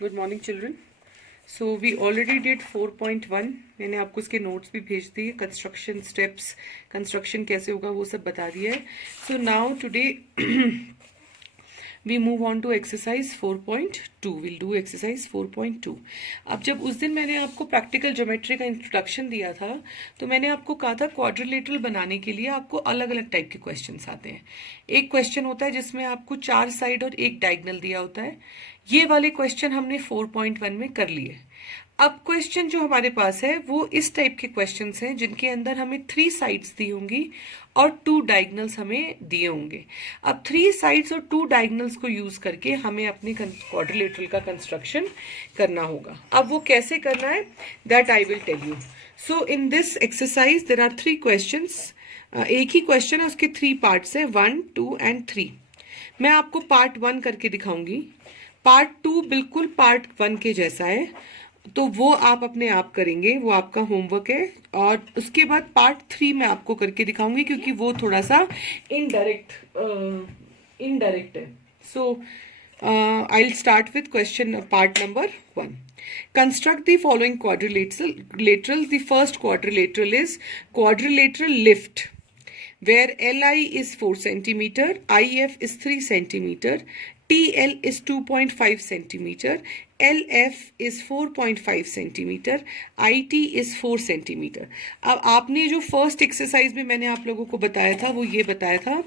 Good morning children. So we already did 4.1. मैंने आपको इसके नोट्स भी भेज दिए. कंस्ट्रक्शन स्टेप्स, कंस्ट्रक्शन कैसे होगा वो सब बता दिया है. So now today we move on to exercise 4.2. Will do exercise 4.2. अब जब उस दिन मैंने आपको प्रैक्टिकल ज्योमेट्री का इंट्रोडक्शन दिया था तो मैंने आपको कहा था क्वाड्रिलेटरल बनाने के लिए आपको अलग अलग टाइप के क्वेश्चंस आते हैं. एक क्वेश्चन होता है जिसमें आपको 4 साइड और एक डायगोनल दिया होता है. ये वाले क्वेश्चन हमने 4.1 में कर लिए. अब क्वेश्चन जो हमारे पास है वो इस टाइप के क्वेश्चंस हैं जिनके अंदर हमें 3 साइड्स दी होंगी और 2 डायगोनल्स हमें दिए होंगे. अब 3 साइड्स और 2 डायगोनल्स को यूज करके हमें अपने क्वाड्रिलेटरल का कंस्ट्रक्शन करना होगा. अब वो कैसे करना है that I will tell you. So in this exercise there are 3 questions. एक ही क्वेश्चन है, उसके 3 पार्ट्स हैं, 1, 2 एंड 3. मैं आपको पार्ट 1 करके दिखाऊंगी. पार्ट 2 बिल्कुल पार्ट 1 के जैसा है, तो वो आप अपने आप करेंगे, वो आपका होमवर्क है. और उसके बाद पार्ट 3 मैं आपको करके दिखाऊंगी क्योंकि वो थोड़ा सा इनडायरेक्ट है. So I will start with question part number 1. Construct the following quadrilaterals. The first quadrilateral is quadrilateral lift, where Li is 4 centimeter, IF is 3 centimeter, TL is 2.5 centimeter, LF is 4.5 centimeter, IT is 4 centimeter. अब आपने जो first exercise में मैंने आप लोगों को बताया था वो ये बताया था,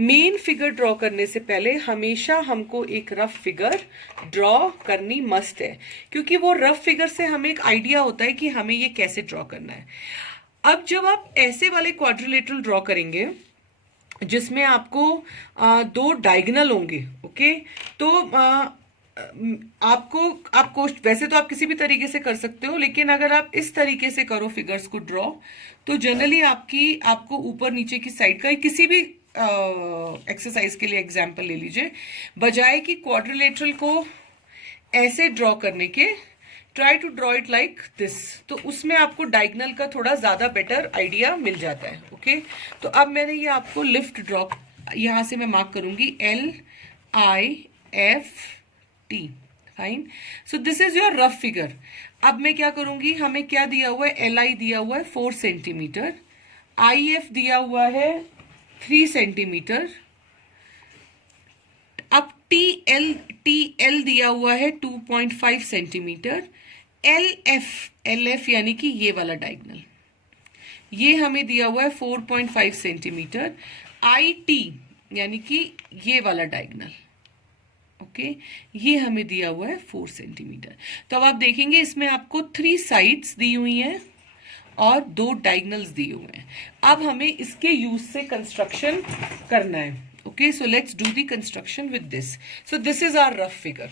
मेन फिगर ड्रॉ करने से पहले हमेशा हमको एक रफ फिगर ड्रॉ करनी मस्ट है, क्योंकि वो रफ फिगर से हमें एक आइडिया होता है कि हमें ये कैसे ड्रॉ करना है. अब जब आप ऐसे वाले क्वाड्रिलेटरल ड्रॉ करेंगे जिसमें आपको 2 डायगोनल होंगे, ओके, तो आपको वैसे तो आप किसी भी तरीके से कर सकते हो, लेकिन अगर आप इस तरीके से करो फिगर्स को ड्रॉ तो जनरली आपको ऊपर नीचे की साइड का किसी भी एक्सरसाइज के लिए एग्जाम्पल ले लीजिए, बजाय कि क्वाड्रिलेटरल को ऐसे ड्रॉ करने के try to draw it like this, तो उसमें आपको डायगोनल का थोड़ा ज्यादा बेटर आइडिया मिल जाता है. ओके, तो अब मैंने ये आपको लिफ्ट ड्रॉ, यहां से मैं मार्क करूंगी LIFT. Fine. So this is your rough figure. अब मैं क्या करूंगी, हमें क्या दिया हुआ है, LI दिया हुआ है 4 सेंटीमीटर, IF दिया हुआ है 3 सेंटीमीटर, अब TL दिया हुआ है 2.5 सेंटीमीटर, LF यानी कि ये वाला डायगोनल ये हमें दिया हुआ है 4.5 सेंटीमीटर, IT यानी कि ये वाला डायगोनल, ओके, ये हमें दिया हुआ है 4 सेंटीमीटर. तो अब आप देखेंगे इसमें आपको 3 साइड्स दी हुई हैं और 2 डायगोनल्स दिए हुए हैं. अब हमें इसके यूज से कंस्ट्रक्शन करना है. Okay, so let's do the construction with this. So this is our rough figure.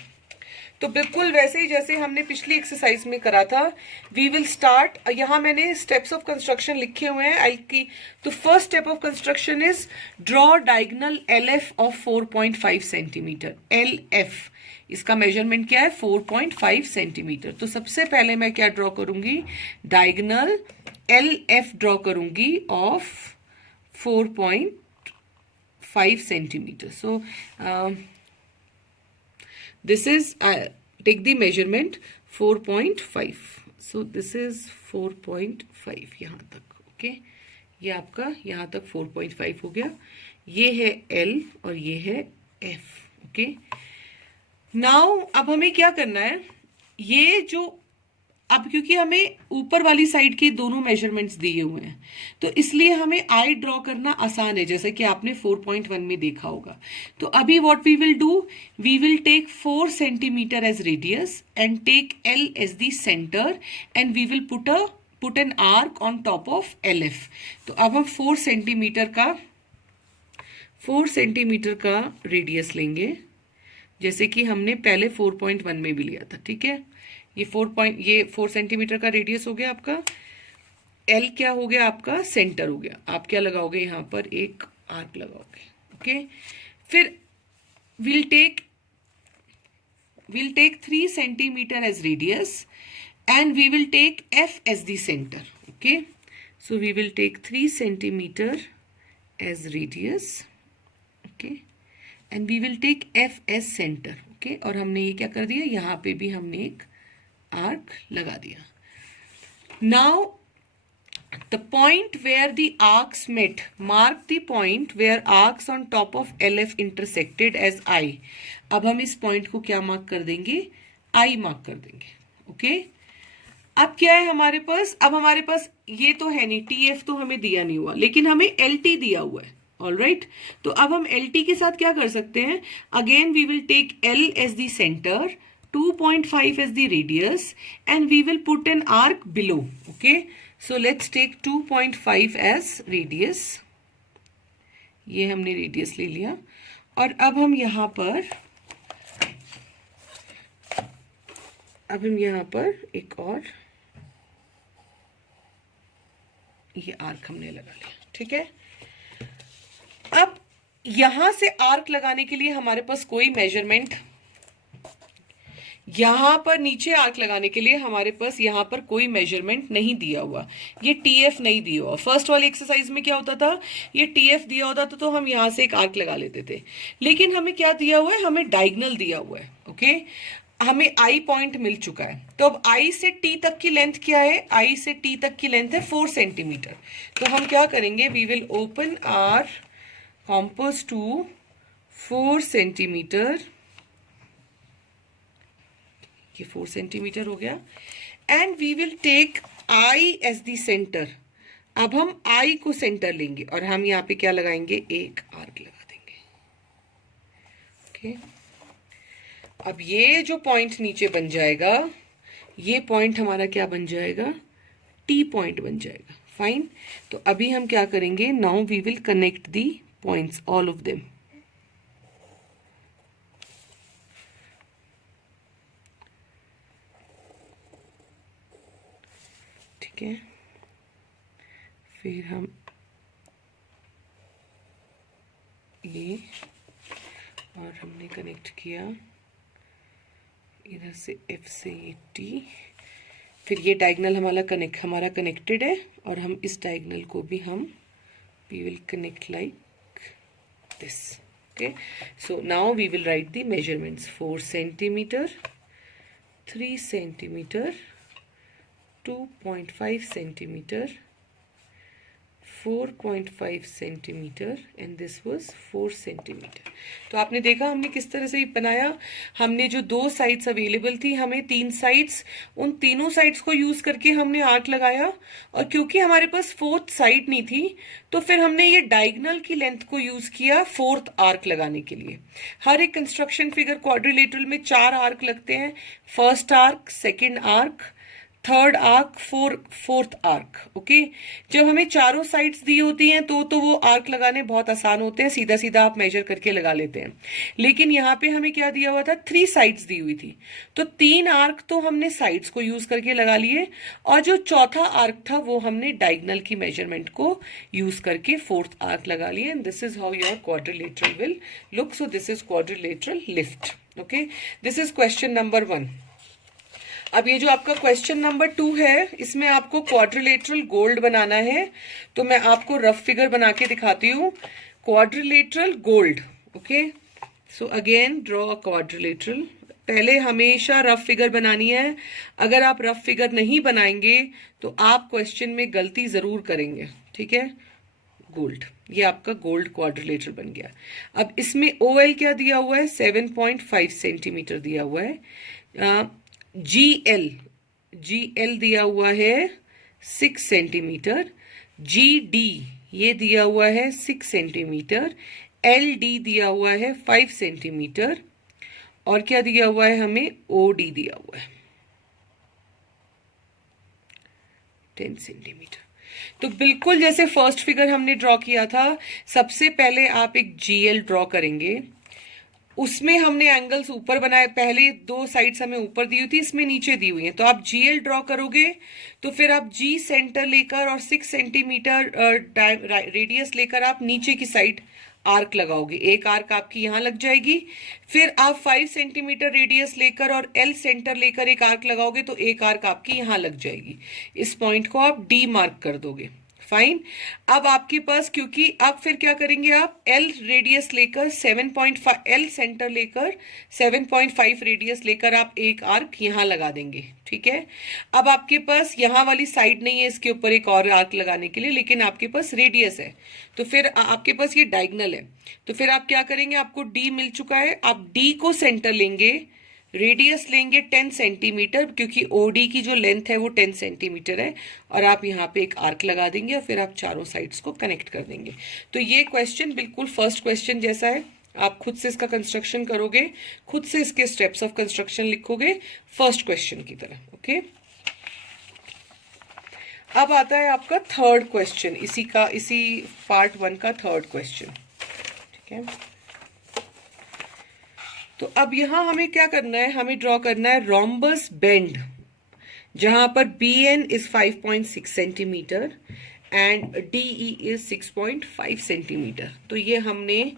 तो बिल्कुल वैसे ही जैसे हमने पिछली एक्सरसाइज में करा था. वी विल स्टार्ट, यहां मैंने स्टेप्स ऑफ कंस्ट्रक्शन लिखे हुए हैं आई की. तो first step of construction is draw diagonal LF of 4.5 centimetre. LF इसका मेजरमेंट क्या है, 4.5 सेंटीमीटर. तो सबसे पहले मैं क्या ड्रॉ करूंगी, डायगोनल LF ड्रॉ करूंगी of 4.5 centimetre. So this is take the measurement 4.5. so this is 4.5 यहां तक. ओके, ये आपका यहां तक 4.5 हो गया. ये है L और ये है F. ओके, नाउ अब हमें क्या करना है, ये जो अब क्योंकि हमें ऊपर वाली साइड के दोनों मेजरमेंट्स दिए हुए हैं तो इसलिए हमें आई ड्रॉ करना आसान है, जैसे कि आपने 4.1 में देखा होगा. तो अभी what we will do, we will take 4 centimetre as radius and take L as the centre and we will put an arc on top of LF. तो अब हम 4 सेंटीमीटर का रेडियस लेंगे, जैसे कि हमने पहले 4.1 में भी लिया था. ठीक है, ये 4 सेंटीमीटर का रेडियस हो गया आपका. L क्या हो गया आपका, सेंटर हो गया. आप क्या लगाओगे, यहां पर एक आर्क लगाओगे. ओके, फिर will take 3 centimetre as radius and we will take F as the centre. Okay, so we will take 3 centimetre as radius, okay, and we will take F as center. Okay, और हमने ये क्या कर दिया, यहाँ पे भी हमने एक आर्क लगा दिया. Now the point where the arcs met, mark the point where arcs on top of LF intersected as I. अब हम इस पॉइंट को क्या मार्क कर देंगे, I मार्क कर देंगे. ओके, अब क्या है हमारे पास, अब हमारे पास ये तो है नहीं, TF तो हमें दिया नहीं हुआ, लेकिन हमें LT दिया हुआ है. ऑल राइट, तो अब हम LT के साथ क्या कर सकते हैं, again we will take L as the centre, 2.5 as the radius, and we will put an arc below. Okay, so let's take 2.5 as radius. ये हमने रेडियस ले लिया, और अब हम यहाँ पर एक और ये आर्क हमने लगा लिया. ठीक है, अब यहां से आर्क लगाने के लिए हमारे पास कोई मेजरमेंट, यहां पर नीचे आर्क लगाने के लिए हमारे पास यहां पर कोई मेजरमेंट नहीं दिया हुआ, ये TF नहीं दिया हुआ. फर्स्ट वाली एक्सरसाइज में क्या होता था, ये TF दिया होता था तो हम यहां से एक आर्क लगा लेते थे, लेकिन हमें क्या दिया हुआ है, हमें डायगोनल दिया हुआ है. ओके, हमें I पॉइंट मिल चुका है, तो अब I से T तक की लेंथ क्या है, I से T तक की लेंथ है 4 सेंटीमीटर. तो हम क्या करेंगे, we will open our compass to 4 centimetre, ये 4 सेंटीमीटर हो गया, and we will take I as the centre. अब हम I को सेंटर लेंगे और हम यहाँ पे क्या लगाएंगे, एक आर्क लगा देंगे. ओके, अब ये जो पॉइंट नीचे बन जाएगा, ये पॉइंट हमारा क्या बन जाएगा, T पॉइंट बन जाएगा. फाइन, तो अभी हम क्या करेंगे, now we will connect the points, all of them. ठीक है, फिर हम ये, और हमने कनेक्ट किया इधर से F से ये T, फिर ये डायगोनल हमारा कनेक्टेड है, और हम इस डायगोनल को भी हम we will connect like this. Okay, so now we will write the measurements. 4 centimeter, 3 centimeter, 2.5 centimeter, 4.5 centimetre, and this was 4 centimetre. तो आपने देखा हमने किस तरह से बनाया, हमने जो 2 साइड्स अवेलेबल थी, हमें 3 साइड्स, उन तीनों साइड्स को यूज करके हमने आर्क लगाया, और क्योंकि हमारे पास 4th साइड नहीं थी, तो फिर हमने ये डायगोनल की लेंथ को यूज किया 4th आर्क लगाने के लिए. हर एक कंस्ट्रक्शन फिगर क्वाड्रिलेटरल में 4 आर्क लगते हैं, first arc, second arc, third arc, fourth arc. Okay, जब हमें चारों साइड्स दी होती हैं तो वो आर्क लगाने बहुत आसान होते हैं, सीधा सीधा आप मेजर करके लगा लेते हैं. लेकिन यहाँ पे हमें क्या दिया हुआ था, 3 साइड्स दी हुई थी, तो 3 आर्क तो हमने साइड्स को यूज करके लगा लिए, और जो चौथा आर्क था वो हमने डायगोनल की मेजरमेंट को यूज करके 4th आर्क लगा लिए. And this is how your quadrilateral will look. So this is quadrilateral lift. Okay, this is question number 1. अब ये जो आपका क्वेश्चन नंबर 2 है, इसमें आपको क्वाड्रिलेटरल गोल्ड बनाना है, तो मैं आपको रफ फिगर बना के दिखाती हूँ. Quadrilateral gold. Okay, so again draw a quadrilateral. पहले हमेशा रफ फिगर बनानी है, अगर आप रफ फिगर नहीं बनाएंगे तो आप क्वेश्चन में गलती जरूर करेंगे. ठीक है, गोल्ड, ये आपका गोल्ड क्वाड्रिलेटरल बन गया. अब इसमें OL क्या दिया हुआ है, 7.5 सेंटीमीटर दिया हुआ है. GL दिया हुआ है 6 सेंटीमीटर, GD ये दिया हुआ है 6 सेंटीमीटर, LD दिया हुआ है 5 सेंटीमीटर, और क्या दिया हुआ है हमें, OD दिया हुआ है 10 सेंटीमीटर. तो बिल्कुल जैसे फर्स्ट फिगर हमने ड्रॉ किया था, सबसे पहले आप एक GL ड्रॉ करेंगे, उसमें हमने एंगल्स ऊपर बनाए, पहले 2 साइड्स हमें ऊपर दी हुई थी, इसमें नीचे दी हुई है, तो आप GL ड्रॉ करोगे तो फिर आप G सेंटर लेकर और 6 सेंटीमीटर रेडियस लेकर आप नीचे की साइड आर्क लगाओगे. एक आर्क आपकी यहाँ लग जाएगी, फिर आप 5 सेंटीमीटर रेडियस लेकर और L सेंटर लेकर एक आर्क लगाओगे, तो एक आर्क आपकी यहाँ लग जाएगी. इस पॉइंट को आप D मार्क कर दोगे. फाइन। अब आपके पास, क्योंकि अब फिर क्या करेंगे आप, एल रेडियस लेकर 7.5, एल सेंटर लेकर 7.5 रेडियस लेकर आप एक आर्क यहां लगा देंगे, ठीक है। अब आपके पास यहां वाली साइड नहीं है इसके ऊपर एक और आर्क लगाने के लिए, लेकिन आपके पास रेडियस है, तो फिर आपके पास ये डायगोनल है, तो फिर आप क्या करेंगे, आपको डी मिल चुका है, आप डी को सेंटर लेंगे, रेडियस लेंगे 10 सेंटीमीटर, क्योंकि ओडी की जो लेंथ है वो 10 सेंटीमीटर है, और आप यहाँ पे एक आर्क लगा देंगे और फिर आप चारों साइड्स को कनेक्ट कर देंगे। तो ये क्वेश्चन बिल्कुल फर्स्ट क्वेश्चन जैसा है, आप खुद से इसका कंस्ट्रक्शन करोगे, खुद से इसके स्टेप्स ऑफ कंस्ट्रक्शन लिखोगे फर्स्ट क्वेश्चन की तरह, ओके। अब आता है आपका थर्ड क्वेश्चन, इसी पार्ट 1 का थर्ड क्वेश्चन, ठीक है। तो अब यहां हमें क्या करना है, हमें ड्रॉ करना है रोम्बस बेंड, जहां पर B N is 5.6 centimetre and DE is 6.5 centimetre. तो ये हमने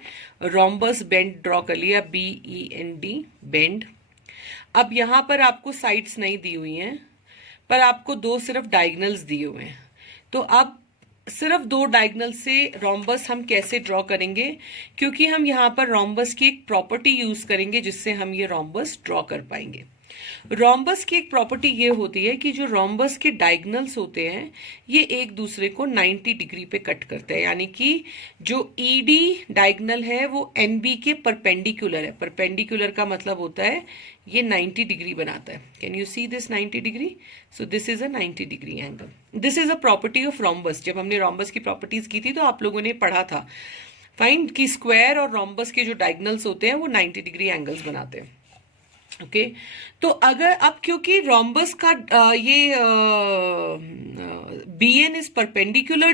रोम्बस बेंड ड्रॉ कर लिया, BEND बेंड। अब यहां पर आपको साइड्स नहीं दी हुई हैं, पर आपको दो सिर्फ डायगोनल्स दिए हुए हैं। तो अब सिर्फ दो डायगोनल से रोम्बस हम कैसे ड्रॉ करेंगे, क्योंकि हम यहाँ पर रोम्बस की एक प्रॉपर्टी यूज करेंगे जिससे हम ये रोम्बस ड्रॉ कर पाएंगे। रोम्बस की एक प्रॉपर्टी ये होती है कि जो रोम्बस के डायगोनल्स होते हैं ये एक दूसरे को 90 डिग्री पे कट करते हैं, यानी कि जो ईडी डायगोनल है वो एनबी के परपेंडिकुलर है। परपेंडिकुलर का मतलब होता है ये 90 डिग्री बनाता है। Can you see this 90 degree? So this is a 90 degree angle. This is a property of rhombus. जब हमने रोम्बस की प्रॉपर्टीज की थी तो आप लोगों ने पढ़ा था फाइन कि स्क्वायर और रोम्बस के जो डायगोनल्स होते हैं वो 90 डिग्री एंगल्स बनाते हैं, ओके। तो अगर अब क्योंकि रोम्बस का ये BN is perpendicular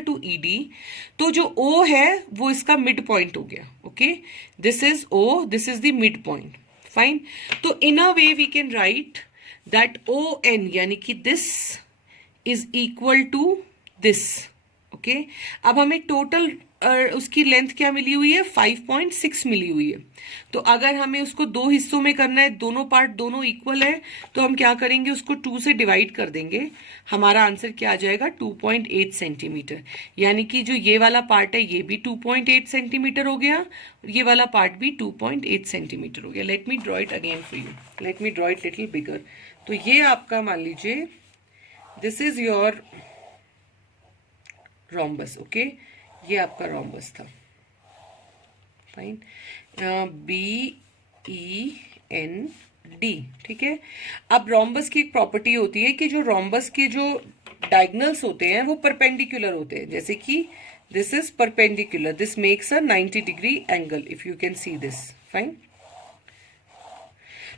to ED, तो जो O है वो इसका मिड पॉइंट हो गया, okay. This is O, this is the mid point, fine. तो in a way we can write that ON यानी कि this is equal to this, okay. अब हमें टोटल उसकी लेंथ क्या मिली हुई है, 5.6 मिली हुई है। तो अगर हमें उसको दो हिस्सों में करना है, दोनों पार्ट दोनों इक्वल है, तो हम क्या करेंगे, उसको 2 से डिवाइड कर देंगे। हमारा आंसर क्या आ जाएगा, 2.8 सेंटीमीटर। यानी कि जो ये वाला पार्ट है ये भी 2.8 सेंटीमीटर हो गया, ये वाला पार्ट भी 2.8 सेंटीमीटर हो गया। Let me draw it again for you, let me draw it little bigger. तो ये आपका मान लीजिए this is your rhombus, okay. ये आपका रोम्बस था, फाइन, BEND, ठीक है। अब रोम्बस की एक प्रॉपर्टी होती है कि जो रोम्बस के जो डायगोनल्स होते हैं वो परपेंडिकुलर होते हैं, जैसे कि this is perpendicular, this makes a 90 degree angle, if you can see this, fine.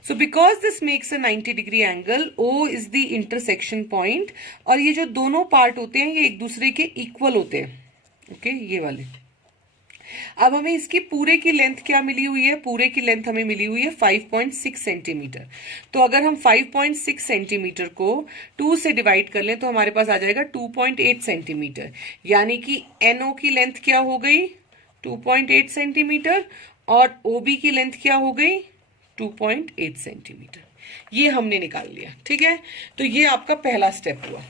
So because this makes a 90 degree angle, O is the intersection point, और ये जो दोनों पार्ट होते हैं ये एक दूसरे के इक्वल होते हैं, ओके, ये वाले। अब हमें इसकी पूरे की लेंथ क्या मिली हुई है, पूरे की लेंथ हमें मिली हुई है 5.6 सेंटीमीटर। तो अगर हम 5.6 सेंटीमीटर को 2 से डिवाइड कर लें तो हमारे पास आ जाएगा 2.8 सेंटीमीटर, यानी कि NO की लेंथ क्या हो गई, 2.8 सेंटीमीटर, और OB की लेंथ क्या हो गई, 2.8 सेंटीमीटर। ये हमने निकाल लिया, ठीक है। तो ये आपका पहला स्टेप हुआ।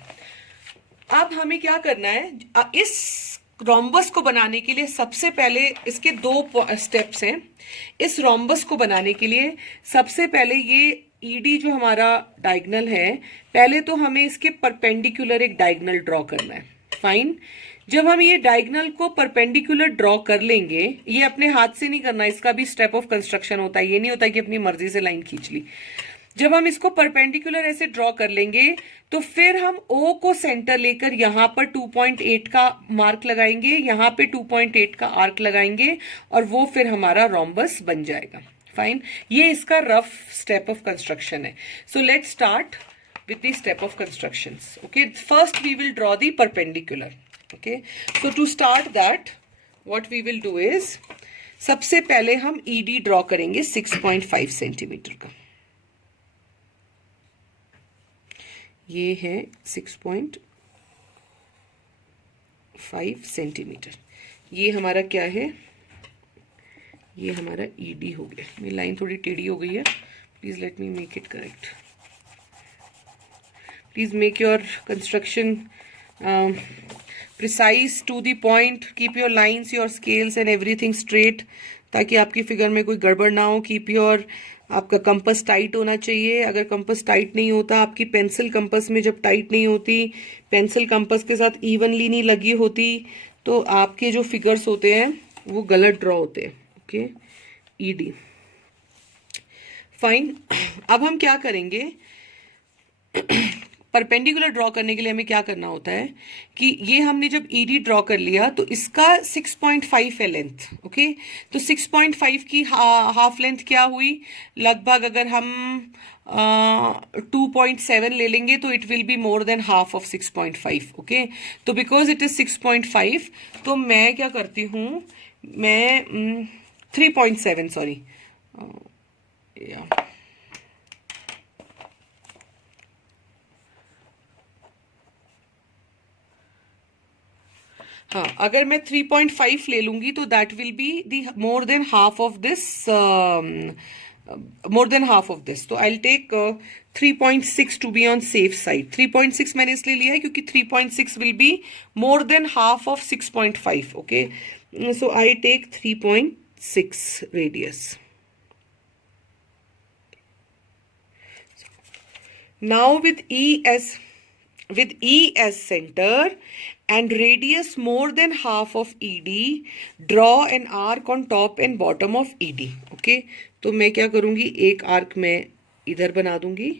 अब हमें क्या करना है, इस रोम्बस को बनाने के लिए सबसे पहले इसके 2 स्टेप्स हैं। इस रोम्बस को बनाने के लिए सबसे पहले ये ED जो हमारा डायगोनल है, पहले तो हमें इसके परपेंडिकुलर एक डायगोनल ड्रॉ करना है, फाइन। जब हम ये डायगोनल को परपेंडिकुलर ड्रॉ कर लेंगे, ये अपने हाथ से नहीं करना, इसका भी स्टेप ऑफ कंस्ट्रक्शन होता है, ये नहीं होता कि अपनी मर्जी से लाइन खींच ली। जब हम इसको परपेंडिकुलर ऐसे ड्रॉ कर लेंगे तो फिर हम O को सेंटर लेकर यहां पर 2.8 का मार्क लगाएंगे, यहां पे 2.8 का आर्क लगाएंगे, और वो फिर हमारा रोम्बस बन जाएगा, फाइन। ये इसका रफ स्टेप ऑफ कंस्ट्रक्शन है। So let's start with the step of constructions, okay. First we will draw the perpendicular, okay. So to start that what we will do is, सबसे पहले हम ED draw करेंगे 6.5 centimetre का। ये है 6.5 centimetre. ये हमारा क्या है, ये हमारा ED हो गया। मेरी लाइन थोड़ी टेढ़ी हो गई है, please let me make it correct, please make your construction precise, to the point, keep your lines, your scales and everything straight, ताकि आपकी फिगर में कोई गड़बड़ ना हो। कीप योर, आपका कंपस टाइट होना चाहिए। अगर कंपस टाइट नहीं होता, आपकी पेंसिल कंपस में जब टाइट नहीं होती, पेंसिल कंपस के साथ इवनली नहीं लगी होती, तो आपके जो फिगर्स होते हैं वो गलत ड्रॉ होते हैं। Okay, ED, fine. अब हम क्या करेंगे, परपेंडिकुलर ड्रॉ करने के लिए हमें क्या करना होता है कि ये हमने जब ईडी ड्रॉ कर लिया तो इसका 6.5 है लेंथ। ओके, तो 6.5 की हाफ लेंथ क्या हुई, लगभग अगर हम 2.7 ले लेंगे तो it will be more than half of 6.5। Okay, तो बिकॉज इट इज 6.5, तो मैं क्या करती हूँ, मैं 3.7 सॉरी, हाँ, अगर मैं 3.5 ले लूंगी तो that will be the more than half of this, more than half of this, तो I will take 3.6 to be on safe side. 3.6 मैंने इसलिए लिया है क्योंकि 3.6 will be more than half of 6.5। Okay, so I take 3.6 radius. Now with E as center and radius more than half of ED, draw an arc on top and bottom of ED. Okay, तो मैं क्या करूंगी, एक arc मैं इधर बना दूंगी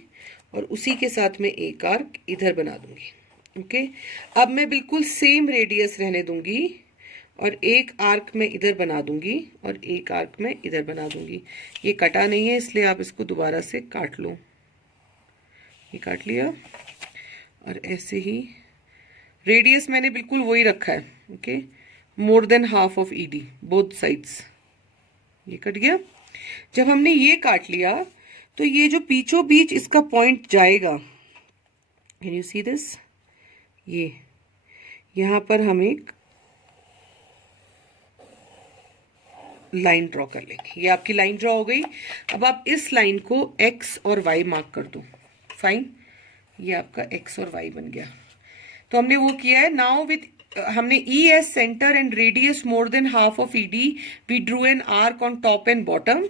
और उसी के साथ में एक आर्क इधर बना दूंगी। ओके, अब मैं बिल्कुल सेम रेडियस रहने दूंगी और एक आर्क में इधर बना दूंगी और एक आर्क में इधर बना दूंगी। ये कटा नहीं है इसलिए आप इसको दोबारा से काट लो। ये काट लिया और ऐसे ही रेडियस मैंने बिल्कुल वही रखा है। Okay, more than half of ED both sides, ये कट गया। जब हमने ये काट लिया तो ये जो बीचों बीच इसका पॉइंट जाएगा, कैन यू सी दिस, ये यहां पर हम एक लाइन ड्रॉ कर लेंगे। ये आपकी लाइन ड्रॉ हो गई। अब आप इस लाइन को एक्स और वाई मार्क कर दो। फाइन, ये आपका एक्स और वाई बन गया। तो हमने वो किया है। नाउ विथ हमने E as centre and radius more than half of ED, we drew an arc on top and bottom.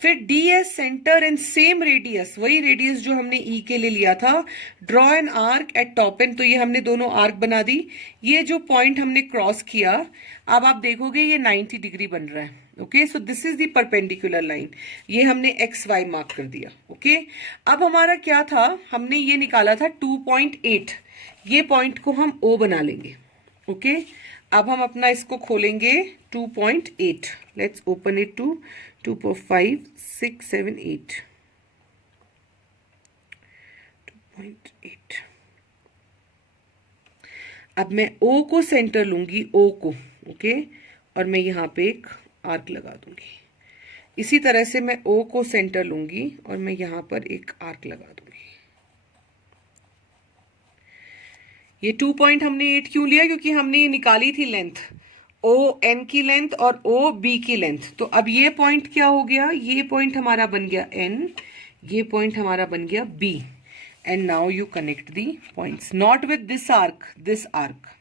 फिर D as centre and same radius, वही रेडियस जो हमने E के लिए लिया था, draw an arc at top and. तो ये हमने दोनों आर्क बना दी। ये जो पॉइंट हमने क्रॉस किया, अब आप देखोगे ये 90 डिग्री बन रहा है। Okay, so this is the perpendicular line. ये हमने एक्स वाई मार्क कर दिया। ओके, अब हमारा क्या था, हमने ये निकाला था 2.8। ये पॉइंट को हम O बना लेंगे। ओके, अब हम अपना इसको खोलेंगे 2.8। Let's open it to 2, 5, 6, 7, 8, 2.8। अब मैं O को सेंटर लूंगी, O को। ओके, और मैं यहाँ पे एक आर्क लगा दूंगी। इसी तरह से मैं O को सेंटर लूंगी और मैं यहां पर एक आर्क लगा दूंगी। ये 2 हमने 8 क्यों लिया, क्योंकि हमने ये निकाली थी लेंथ, ON की लेंथ और OB की लेंथ। तो अब ये पॉइंट क्या हो गया, ये पॉइंट हमारा बन गया N, ये पॉइंट हमारा बन गया B। And now you connect the points, not with this arc, this arc.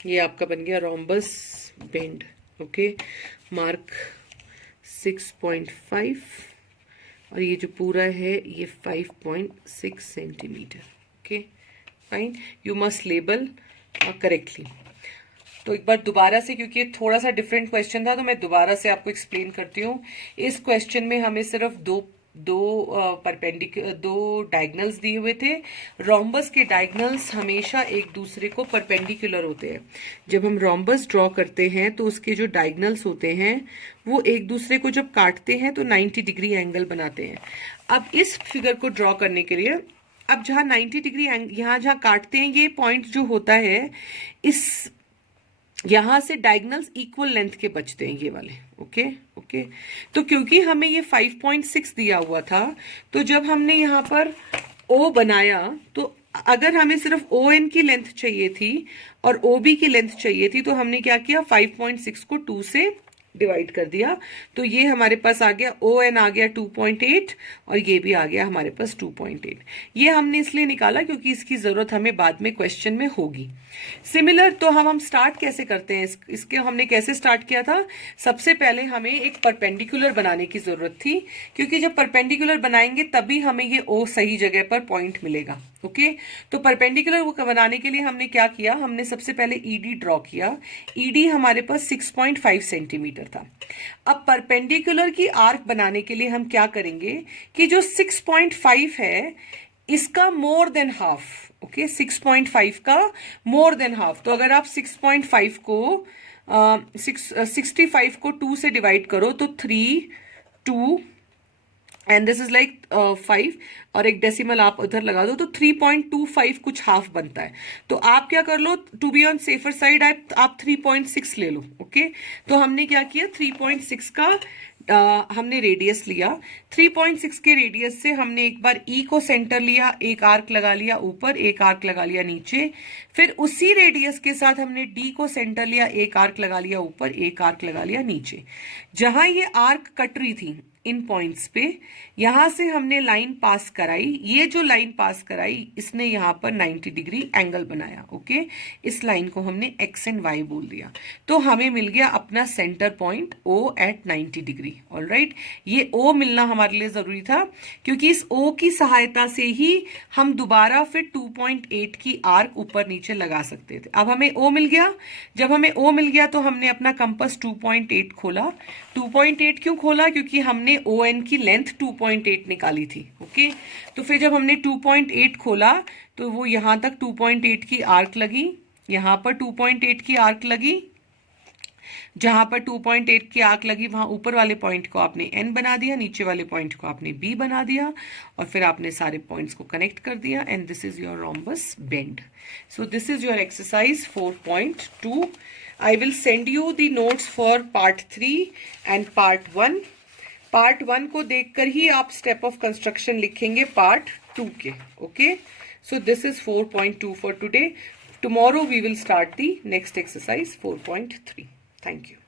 ये आपका बन गया रोम्बस बेंड। ओके, मार्क 6.5 और ये जो पूरा है ये 5.6 centimetre. Okay, fine, you must label correctly. तो एक बार दोबारा से, क्योंकि ये थोड़ा सा डिफरेंट क्वेश्चन था, तो मैं दोबारा से आपको एक्सप्लेन करती हूँ। इस क्वेश्चन में हमें सिर्फ दो डायगनल्स दिए हुए थे। रोम्बस के डायगनल्स हमेशा एक दूसरे को परपेंडिकुलर होते हैं। जब हम रोम्बस ड्रॉ करते हैं तो उसके जो डायगनल्स होते हैं वो एक दूसरे को जब काटते हैं तो 90 डिग्री एंगल बनाते हैं। अब इस फिगर को ड्रॉ करने के लिए अब जहाँ 90 डिग्री यहाँ जहाँ काटते हैं, ये पॉइंट जो होता है, इस यहां से डायगोनल्स इक्वल लेंथ के बचते हैं, ये वाले। Okay okay. तो क्योंकि हमें ये 5.6 दिया हुआ था, तो जब हमने यहाँ पर ओ बनाया, तो अगर हमें सिर्फ ओ एन की लेंथ चाहिए थी और ओ बी की लेंथ चाहिए थी, तो हमने क्या किया, 5.6 को 2 से डिवाइड कर दिया। तो ये हमारे पास आ गया, ओ एन आ गया 2.8 और ये भी आ गया हमारे पास 2.8। ये हमने इसलिए निकाला क्योंकि इसकी जरूरत हमें बाद में क्वेश्चन में होगी। सिमिलर, तो हम स्टार्ट कैसे करते हैं, इसके हमने कैसे स्टार्ट किया था, सबसे पहले हमें एक परपेंडिकुलर बनाने की जरूरत थी, क्योंकि जब परपेंडिकुलर बनाएंगे तभी हमें ये ओ सही जगह पर पॉइंट मिलेगा। ओके, तो परपेंडिकुलर बनाने के लिए हमने क्या किया, हमने सबसे पहले ईडी ड्रॉ किया। ईडी हमारे पास 6.5 सेंटीमीटर था। अब परपेंडिकुलर की आर्क बनाने के लिए हम क्या करेंगे कि जो 6.5 है इसका मोर देन हाफ। ओके, 6.5 का मोर देन हाफ। तो अगर आप 6.5 को 65 को 2 से डिवाइड करो तो 3, 2 एंड दिस इज लाइक 5 और एक डेसिमल आप उधर लगा दो, तो 3.25 कुछ हाफ बनता है। तो आप क्या कर लो, to be on safer side आप 3.6 ले लो। ओके, तो हमने क्या किया, 3.6 का हमने रेडियस लिया। 3.6 के रेडियस से हमने एक बार ई को सेंटर लिया, एक आर्क लगा लिया ऊपर, एक आर्क लगा लिया नीचे। फिर उसी रेडियस के साथ हमने डी को सेंटर लिया, एक आर्क लगा लिया ऊपर, एक आर्क लगा लिया नीचे। जहां ये आर्क कट रही थी इन पॉइंट्स पे, यहां से हमने लाइन पास कराई। ये जो लाइन पास कराई इसने यहां पर 90 डिग्री एंगल बनाया। ओके, इस लाइन को हमने एक्स एंड वाई बोल दिया। तो हमें मिल गया अपना centre point O at 90 degree. Alright, ये ओ मिलना हमारे लिए जरूरी था, क्योंकि इस ओ की सहायता से ही हम दोबारा फिर 2.8 की आर्क ऊपर नीचे लगा सकते थे। अब हमें ओ मिल गया। जब हमें ओ मिल गया तो हमने अपना कंपास 2.8 खोला। 2.8 क्यों खोला, क्योंकि हमने ओ एन की लेंथ 2.8 निकाली थी। ओके, तो फिर जब हमने 2.8 खोला तो वो यहां तक 2.8 की आर्क लगी, यहां पर 2.8 की आर्क लगी। जहां पर 2.8 की आर्क लगी वहां ऊपर वाले पॉइंट को आपने एन बना दिया, नीचे वाले पॉइंट को आपने बी बना दिया, और फिर आपने सारे पॉइंट्स को कनेक्ट कर दिया, and this is your rhombus bend. So this is your exercise 4.2। I will send you the notes for part 3 and part 1. Part 1 को देखकर ही आप स्टेप ऑफ कंस्ट्रक्शन लिखेंगे पार्ट 2 के। Okay, so this is 4.2 for today. Tomorrow we will start the next exercise 4.3. Thank you.